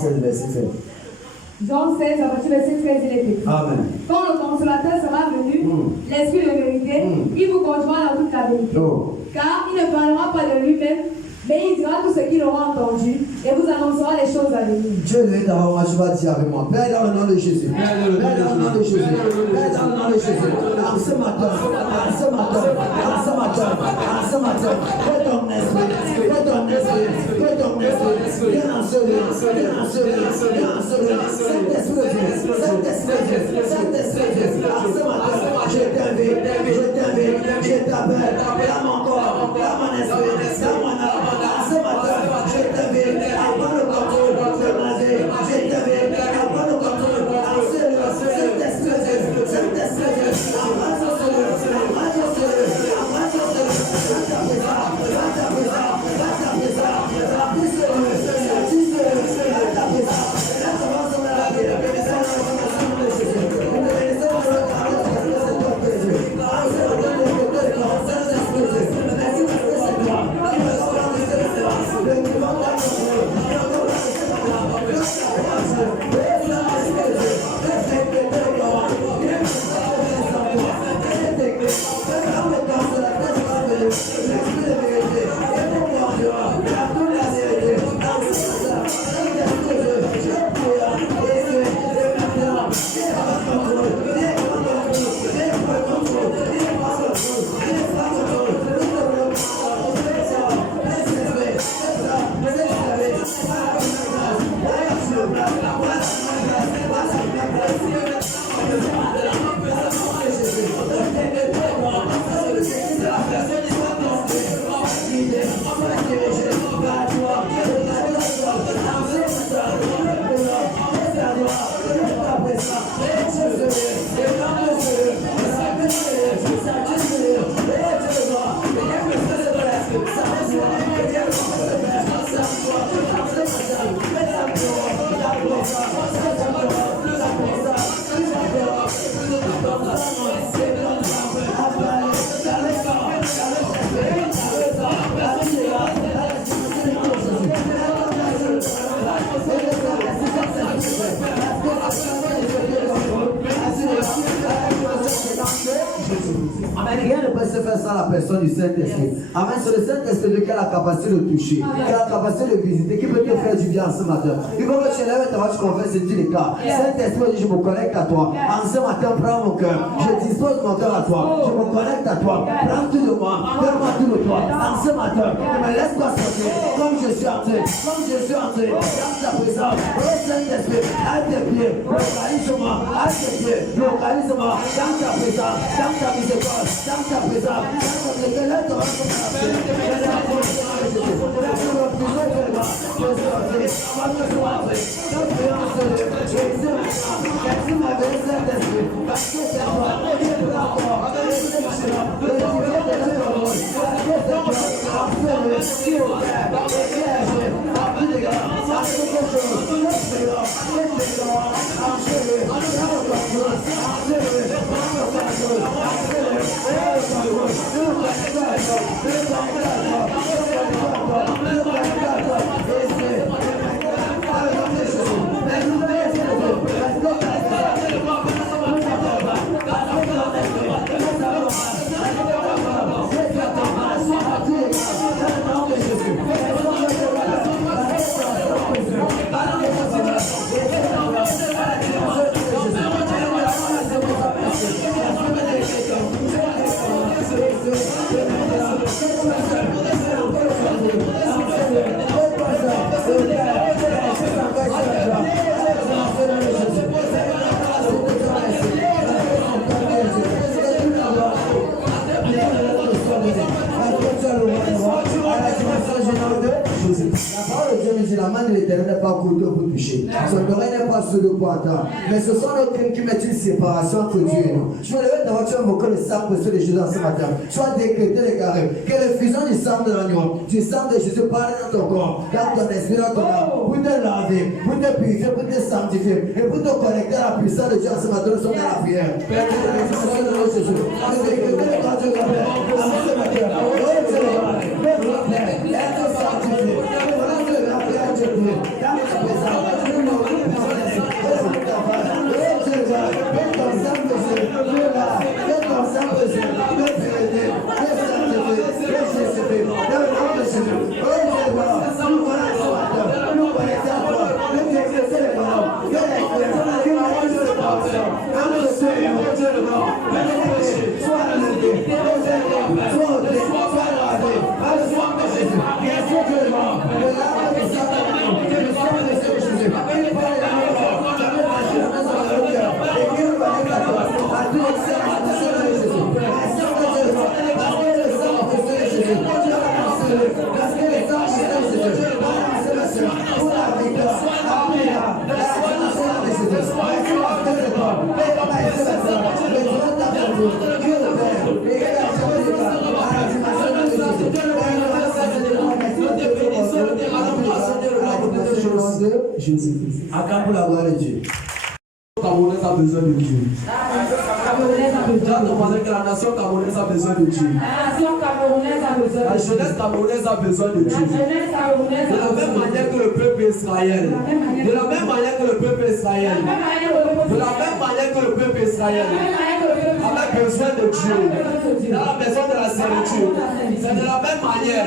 16, verset 13. Jean 16, à partir du verset 13, il est écrit. Amen. Quand le consolateur sera venu, l'esprit de vérité, il vous conduira dans toute la vérité. Car il ne parlera pas de lui-même, mais il dira tout ce qu'il aura entendu et vous annoncera les choses à venir. Dieu est dans ma joie, dis avec moi. Père, dans le nom de Jésus. Père, dans le nom de Jésus. Père, dans le nom de Jésus. En ce matin, fais ton esprit, viens dans ce lieu, Saint-Esprit, en ce matin, je t'invite, je t'appelle, dans mon corps, dans mon esprit, dans mon âme. Ce matin, je t'invite à prendre le contrôle de ma vie. Je t'invite à prendre le contrôle de ma vie. Rien ne peut se faire sans la personne du Saint-Esprit. Amen. C'est le Saint-Esprit qui a la capacité de toucher, qui a la capacité de visiter, qui peut te faire du bien ce matin. Il faut que tu lèves ta voix, tu confesses et tu les cas. Saint-Esprit, je me connecte à toi. En ce matin, prends mon cœur. Je dispose mon cœur à toi. Je me connecte à toi. Prends tout de moi. Donne-moi tout de toi. En ce matin, ne me laisse pas sortir comme je suis entré. Comme je suis entré. Dans ta présence. Oh Saint-Esprit, à tes pieds. Localise-moi. À tes pieds. Localise-moi. Dans ta présence. Dans ta miséricorde. Dans ta présence. La parole de Dieu me dit la main de l'Éternel n'est pas courte pour toucher. Son oreille n'est pas sourde pour entendre. Mais ce sont nos crimes qui mettent une séparation entre Dieu et nous. Je vais lever ta voix, tu vas invoquer le sang précieux de Jésus ce matin. Tu vas décréter les carrés. Que l'effusion du sang de l'agneau, du sang de Jésus parle dans ton corps, dans ton esprit, dans ton âme, pour te laver, pour te purifier, pour te sanctifier et pour te connecter à la puissance de Dieu ce matin. Nous sommes dans la prière. Père, que l'effusion de Jésus, que décréter les carrés de la paix. Jésus-Christ. Acclame la gloire de Dieu. Camerounais a besoin de Dieu. La nation camerounaise a besoin de Dieu. La jeunesse camerounaise a besoin de Dieu. De la même manière que le peuple Israël. De la même manière que le peuple Israël. De la même manière que le peuple Israël avait besoin de Dieu. Dans la maison de la servitude. C'est de la même manière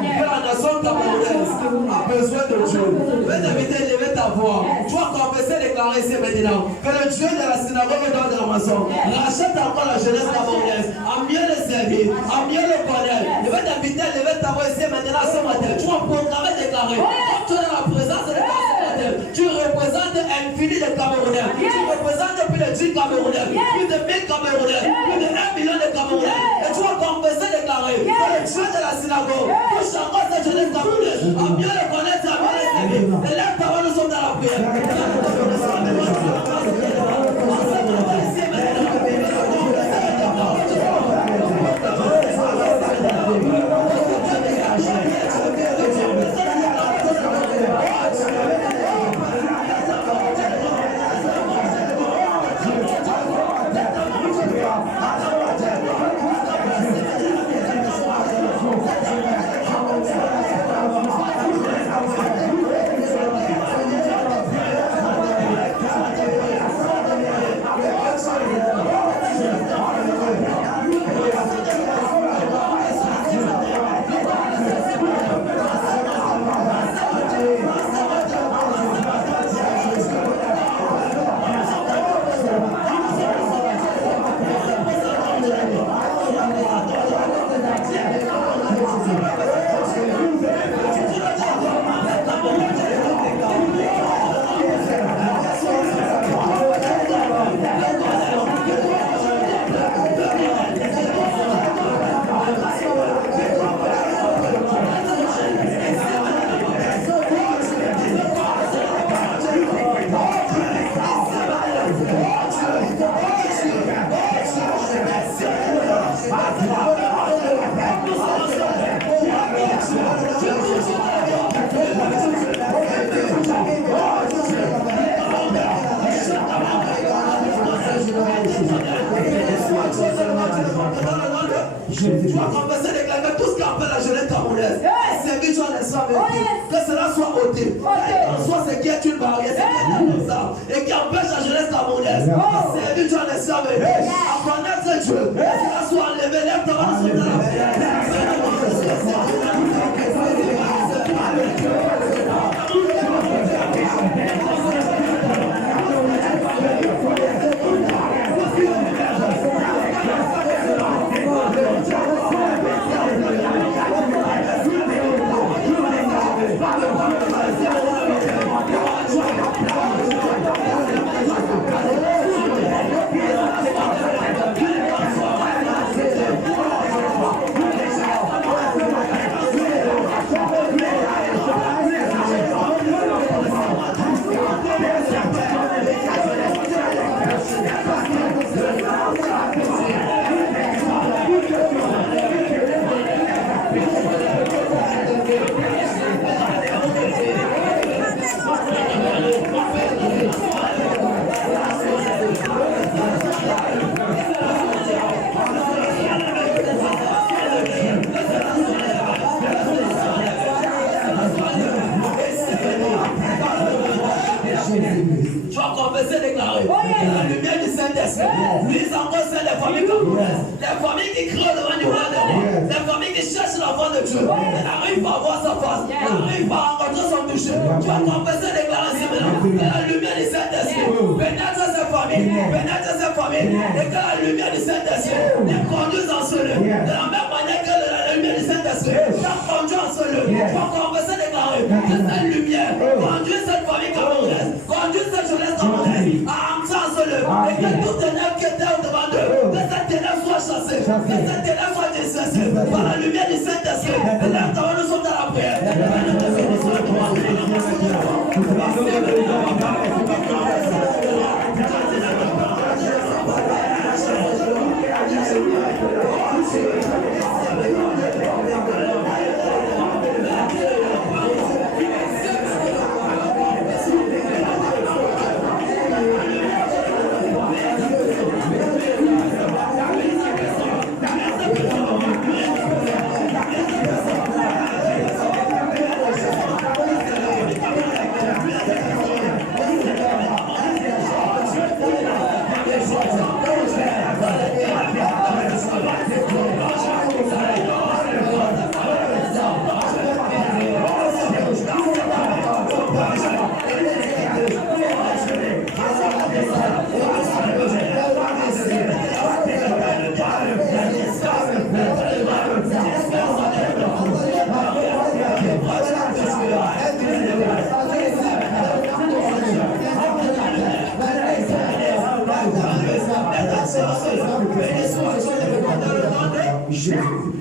que la nation camerounaise a besoin de Dieu. Je vais t'inviter à lever ta voix. Tu vas confesser, déclarer ici maintenant que le Dieu de la synagogue et de la maison rachète encore la jeunesse camerounaise à mieux le servir, à mieux le connaître. Je vais t'inviter à lever ta voix ici maintenant ce matin. Tu vas proclamer, déclarer. Comme tu es dans la présence de Dieu, tu représentes infini de Camerounais. Tu représentes plus de 10 Camerounais, plus de 1000 Camerounais, plus de 1 million de Camerounais. Et tu vas confesser, déclarer que le Dieu de la synagogue touche encore cette jeunesse camerounaise à mieux le connaître, à mieux le servir. Et là, nous sommes dans la prière. Tu vas confesser, déclarer tout ce qu'on appelle la jeunesse camerounaise. Servir sur les soins avec Dieu. Que cela soit ôté. Soit ce qui est une barrière, ce qui est comme ça. Et qui empêche la jeunesse camerounaise. Servir sur les soins avec Dieu. À connaître Dieu. Que cela soit enlevé. Lève ta main sur la déclaré. La lumière du Saint-Esprit. Mise en cause les familles camerounaises. Les familles qui crient devant du roi des rois. Les familles qui cherchent la voix de Dieu. Elle n'arrive pas à voir sa face. Elle n'arrive pas à rencontrer son toucher. Tu vas confesser, déclarer ce maintenant. Que la lumière du Saint-Esprit pénètre ces familles. Pénètre ces familles. Et que la lumière du Saint-Esprit les conduise dans ce lieu. De la même manière que la lumière du Saint-Esprit t'a conduit en ce lieu. Tu vas confesser, déclarer que cette lumière conduit cette famille camerounaise. Conduit cette jeunesse camerounaise. À entrer en ce lieu. Et que tout ténèbre qui était au devant d'eux, que cette ténèbre soit chassée. Que cette ténèbre soit dispersée par la lumière du Saint-Esprit. Et là, nous sommes dans la prière.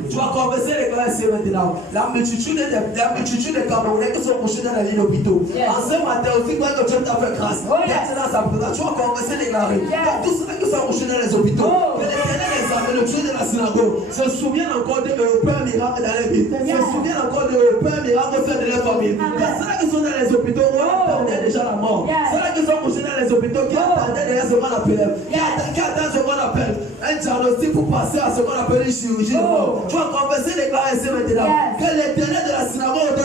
Tu vas commencer les classes maintenant. La multitude des Camerounais qui sont couchés dans la ligne d'hôpitaux. En ce matin aussi, quand Dieu t'a fait grâce, tu vas commencer les déclarer. Tous ceux qui sont couchés dans les hôpitaux, que l'Éternel les amène, le Dieu de la synagogue, se souviennent encore de Père miracle dans leur vie. Se souviennent encore de Père miracle fait de leur famille. Ceux qui sont dans les hôpitaux, on attendait déjà la mort. Ceux qui sont couchés dans les hôpitaux, qui attendaient déjà ce qu'on appelle, qui attendent ce qu'on appelle un diagnostic pour passer à ce qu'on appelle une chirurgie de mort. Tu vas confesser les gars ici maintenant. Que l'Éternel de la synagogue, le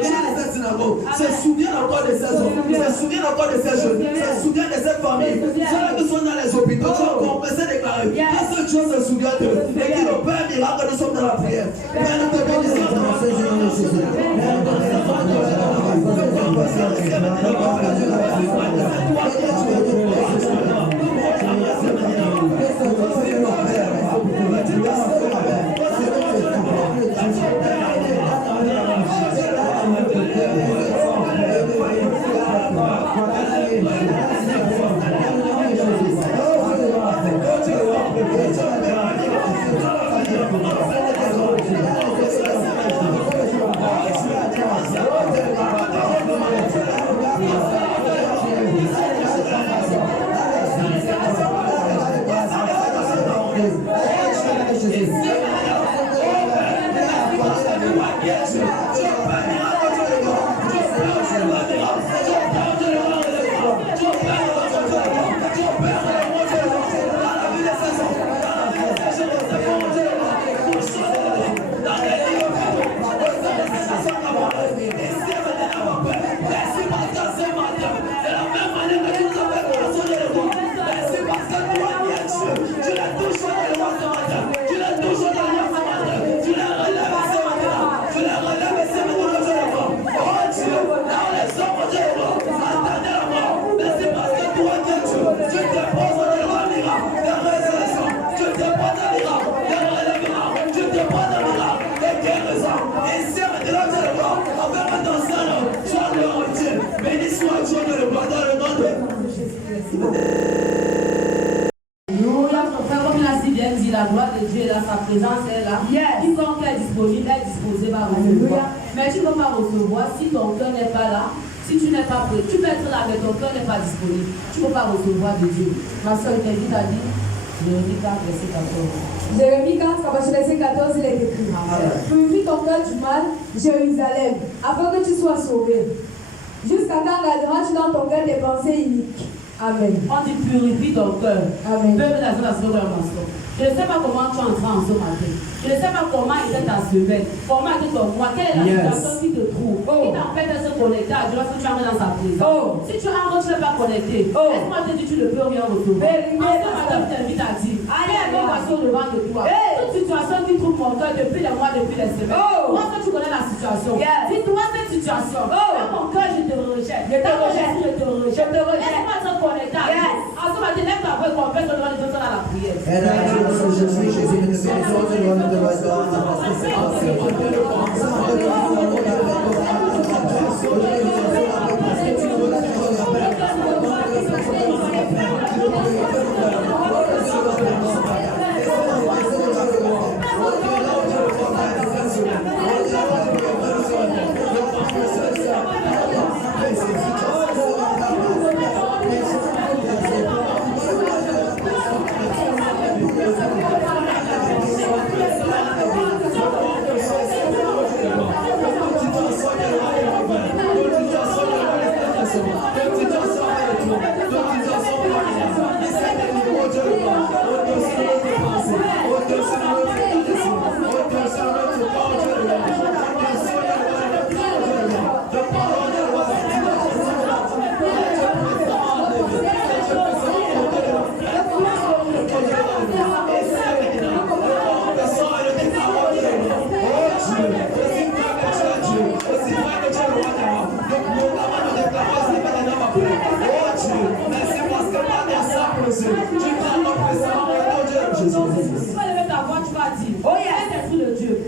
Dieu de cette synagogue, se souvient encore de ces hommes, se souvient encore de ces jeunes, se souvient de cette famille. Ceux qui sont dans les hôpitaux, tu vas confesser les gars. Que ce Dieu se souvient d'eux. Et qu'il nous Père miracle, nous sommes dans la prière. Père, nous te bénissons dans la la gloire de Dieu est là, sa présence est là. Quiconque est disponible, est disposé va recevoir. Mais tu ne peux pas recevoir si ton cœur n'est pas là, si tu n'es pas prêt. Tu peux être là, mais ton cœur n'est pas disponible. Tu ne peux pas recevoir de Dieu. Ma soeur Kevin a dit, Jérémie 4, verset 14. Jérémie 4, verset 14, il est écrit. Purifie ton cœur du mal, Jérusalem, afin que tu sois sauvé. Jusqu'à quand garderas-tu dans ton cœur des pensées iniques? Amen. On dit purifie ton cœur. Amen. Je ne sais pas comment tu es entré en ce matin. Je ne sais pas comment était ta semaine. Comment était ton mois. Quelle est la situation qui te trouve. Qui t'empêche de se connecter à Dieu lorsque tu entres dans sa présence. Si tu entres, tu n'es pas connecté. Laisse-moi te dire, tu ne peux rien recevoir. En ce matin, je t'invite à dire. Allez à nos passions devant de toi. Toute situation qui trouve mon cœur depuis les mois, depuis les semaines. Moi, que tu connais la situation. Dis-toi cette situation. Dans mon cœur, je te rejette. Dans mon esprit, je te rejette. Laisse-moi te connecter. En ce matin, lève ta voix et confesse devant les autres dans la prière.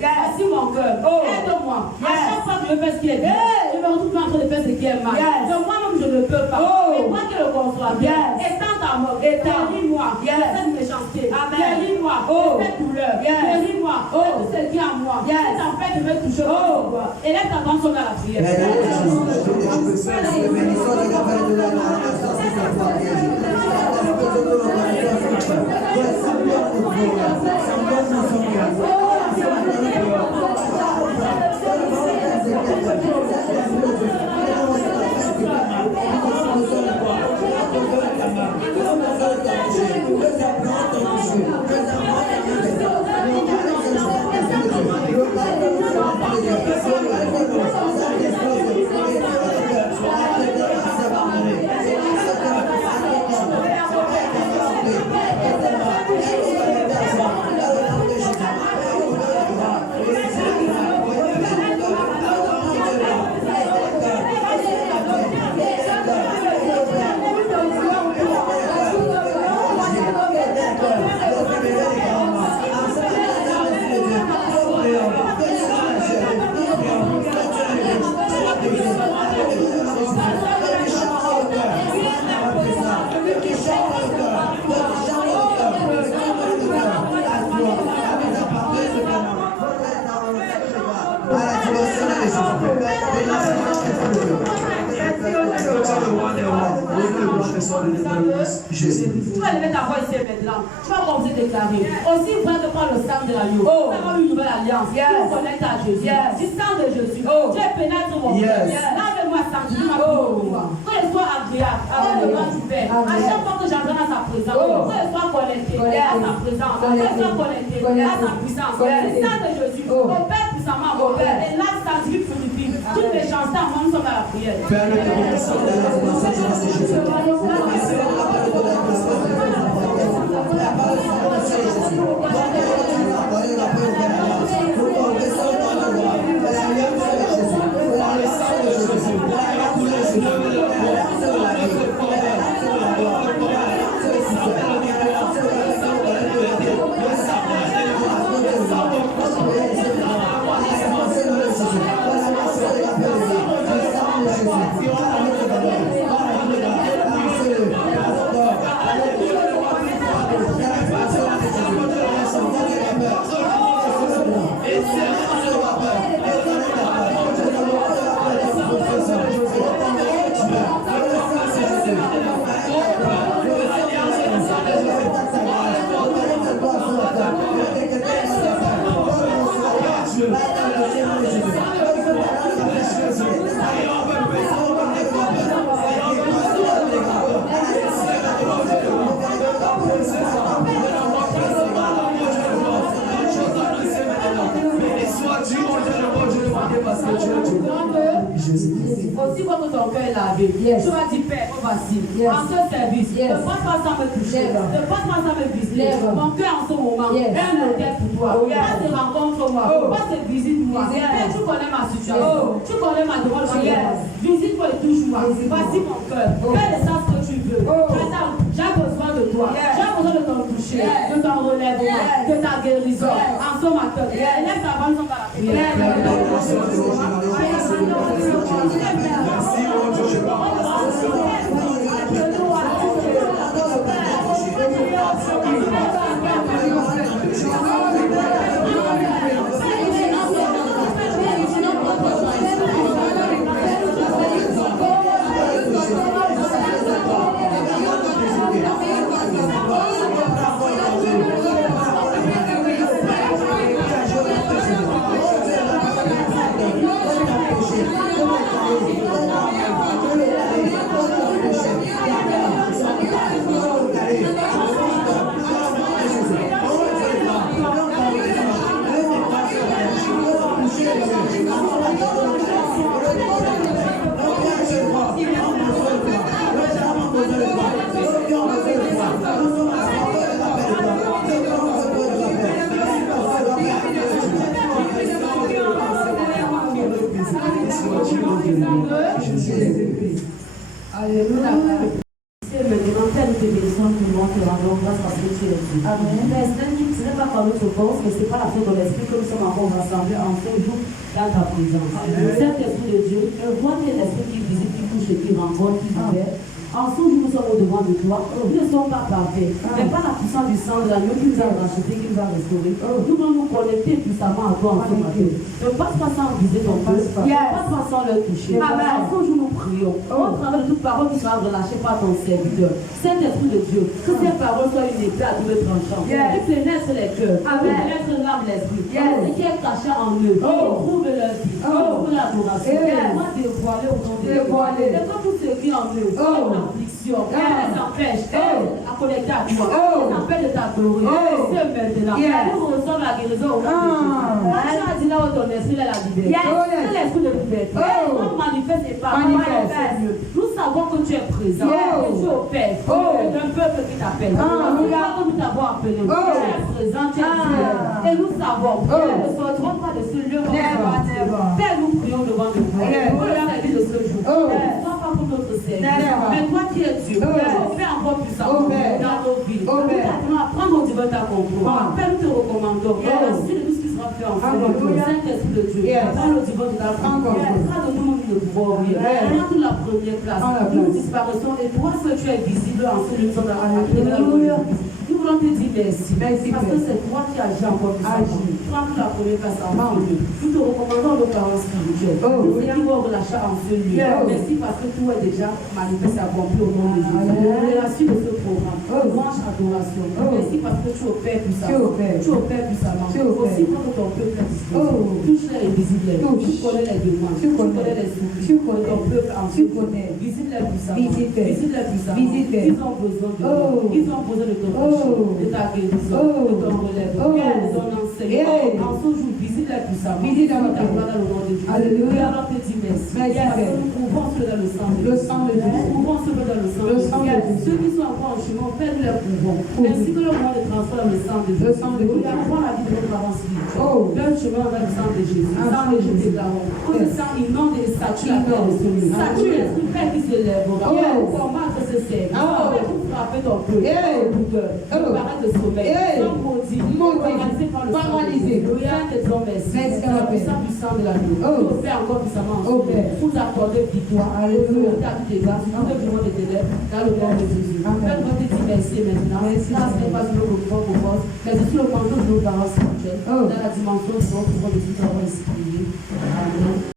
Merci mon cœur. Aide-moi. À chaque fois que je fais ce qui est bien, je me retrouve en train de faire ce qui est mal. De moi-même, je ne peux pas. Et moi qui le conçois bien. Étends ta mort. Étends-moi. Cette méchanceté. méchanceté. Guéris-moi de cette douleur. Guéris-moi de tout ce qui est à moi. Qui t'empêche de me toucher au doigt. Élève ta main sur la prière. Tu vas lever ta voix ici maintenant. Tu vas commencer à déclarer. Aussi vrai que par le sang de l'agneau. Nous avons une nouvelle alliance. Tu connectes à Jésus. Du sang de Jésus. Dieu pénètre mon cœur. Lave-moi, sanctifie ma vie. Que je sois agréable. Avec le nom du Père. À chaque fois que j'entre dans sa présence. Que je sois connecté à sa présence. Que je sois connecté à sa puissance. Le sang de Jésus. Opère puissamment mon Père. Et là, sanctifie, purifie. Toute méchanceté en moi, nous sommes à la prière. Père, nous te remercions de la puissance de Jésus. Aussi quand ton cœur est lavé, tu vas dire Père, voici, en ce service, ne passe pas sans me toucher, ne passe pas sans me visiter. Mon cœur en ce moment est un hôtel pour toi. Passe et rencontre-moi, passe et visite-moi. Père, tu connais ma situation, tu connais ma demande. Visite-moi et touche-moi. Voici mon cœur. Fais le sens que tu veux. J'ai besoin de toi. J'ai besoin de ton toucher, de ton relèvement, de ta guérison. En ce matin, élève ta bonne dans la prière. Merci, mon Dieu, je Ce n'est pas par notre force, mais c'est pas la faute de l'esprit que nous sommes encore rassemblés en ce jour dans ta présence. Saint-Esprit de Dieu, vois que l'esprit qui visite, qui touche, qui rencontre, qui libère, En ce jour, nous sommes au devant de toi. Nous ne sommes pas parfaits. Mais par la puissance du sang de l'agneau qui nous a racheté, qui nous a restaurés, nous voulons nous connecter puissamment à toi en ce matin. Ne passe pas sans viser ton peuple. Ne passe pas sans leur toucher. En ce jour, nous prions. Au travers de toute parole qui sera relâchée par ton serviteur. Saint-Esprit de Dieu, que ces paroles soient une épée à double tranchant. Qui pénètre les cœurs. Qui pénètre l'âme, l'esprit. Et qui est caché en eux. Trouve leur vie. Trouve l'adoration. Moi, dévoiler au nom de Dieu. Et que tout ce qui est en eux, l'affliction, les empêche à connecter à toi, les empêche de t'adorer. C'est maintenant. Nous recevons la guérison au nom de Jésus. Tu as dit là où ton esprit est la liberté. C'est l'esprit de liberté. On manifeste et parle. Nous savons que tu es présent. Que tu opères. C'est un peuple qui t'appelle. Nous savons que nous t'avons appelé. Tu es présent, tu es divin. Et nous savons que nous ne sortirons pas de ce lieu. Père, nous prions devant nous. Pour la vie de ce jour. Non pas pour notre service. Mais toi qui es Dieu, fais encore plus ça dans nos vies. Nous t'appelons à prendre au divin ta contrôle. Père, nous te recommandons. Merci de tout ce qui sera fait en fait. Saint-Esprit de Dieu. Dans le divin de ta contrôle. Prends de nous nous ne pouvons rien. Prends toute la première place. Nous disparaissons et toi seul tu es visible en ce lieu. Nous voulons te dire merci. Parce que c'est toi qui agis encore plus. Prends toute la première place en ce lieu. Nous te recommandons nos parents spirituels. Nous voulons relâcher en ce lieu. Merci parce que tout est déjà manifesté et accompli au nom de Jésus. Et la suite de ce programme, louange, adoration. Merci parce que tu opères puissamment. Tu opères puissamment. Aussi quand ton peuple est disponible. Touche les invisibles. Tu connais les demandes. Tu connais les soucis. Tu connais ton peuple en ce moment. Visite les puissamment. Visite les puissamment. Ils ont besoin de toi. Ils ont besoin de ton toucher, de ta guérison, de ton relèvement, de ton enseignement. En ce jour, visite les puissamment. Visite ta gloire dans le nom de Dieu. Alléluia. Alors te dis merci. Nous pouvons se dans le sang de Dieu. Nous pouvons se dans le sang de Dieu. Ceux qui sont encore en chemin, fais-nous les pouvons. Ainsi que le moment de transfert dans le sang de Dieu. Nous avons la vie de nos parents spirituels. Leur chemin dans le sang de Jésus. Sang de Jésus déclarons. Que le sang inonde et sature la terre de celui. Sature l'esprit Père qui se lèvera. Combattre ce service. Pour frapper ton peuple. Nous paraître de sommeil. Sans maudit. Organisé par le sang de Jésus. Saint et ton merci. La puissance du sang de la nuit. Nous fait encore puissamment en ce pour t'accorder victoire. Alléluia. À toutes les grâces. Nous te demandons de tes lèvres dans le nom de Jésus. Père, nous te dis merci maintenant. Ça, ce n'est pas sur notre propre force, mais c'est sur le manteau de nos parents spirituels. Dans la dimension de notre pouvoir de tout avoir inspiré. Amen.